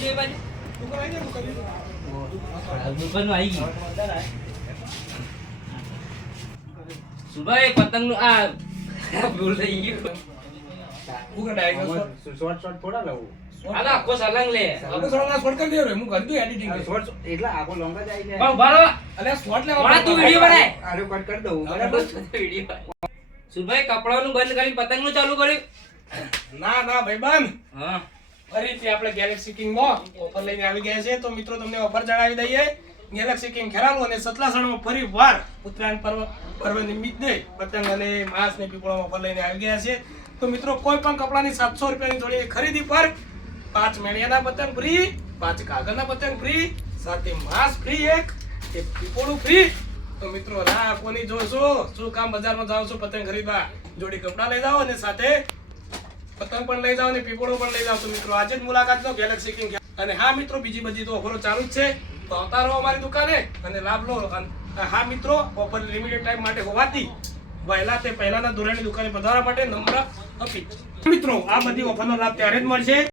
જોઈએ બાજુ દુકાન આવી ગઈ સુભાઈ પતંગ નું આ ભૂલ થઈ ગયું હું ડાયગ્નોસ શોર્ટ થોડા લઉં આલા આખો સલંગ લે આખો સોના શોર્ટ કરી દેરો હું કરી દઉં એડિટિંગ શોર્ટ એટલે આખો લોંગ જ આવી જાય પણ ઉભા રહો અલે શોર્ટ લે વણા તું વિડિયો બનાય આરે કટ કરી દઉં બરાબર વિડિયો સુભાઈ કપડાનું બંધ કરીને પતંગ નું ચાલુ કર્યું ના ના ભાઈબંધ હા ફરીથી આપણે ગેલેક્સી કિંગ માં ઓફર લઈને આવી ગયા છે તો મિત્રો તમને ઓફર જણાવી દઈએ ગેલેક્સી કિંગ ખેરાલુ અને સતલાસણમાં ફરી વાર ઉત્તરાયણ પર્વ નિમિત્તે પતંગ અને માંસ ને પીપળામાં ઓફર લઈને આવી ગયા છે તો મિત્રો કોઈ પણ કપડાની 700 રૂપિયાની જોડી ખરીદી પર 5 મેળિયાના પતંગ ફ્રી 5 કાગળના પતંગ ફ્રી સાથે માંસ ફ્રી એક પીપળું ફ્રી તો મિત્રો ના કોની જોશો શું કામ બજારમાં જાવ છો પતંગ ખરીદવા જોડી કપડા લઈ જાઓ અને સાથે પતંગ પણ લઈ જાઓ અને પીપળો પણ લઈ જાઓ તો મિત્રો આજે જ મુલાકાત લો ગેલેક્સી કિંગ અને હા મિત્રો બીજી બધી તો ઓફરો ચાલુ જ છે તો આવતા રહો અમારી દુકાને અને લાભ લો હા મિત્રો ઓફર લિમિટેડ ટાઈમ માટે હોવાથી પહેલાના ધોરણની દુકાને પધારવા માટે નમ્ર અપીલ મિત્રો આ બધી ઓફરનો લાભ ત્યારે જ મળશે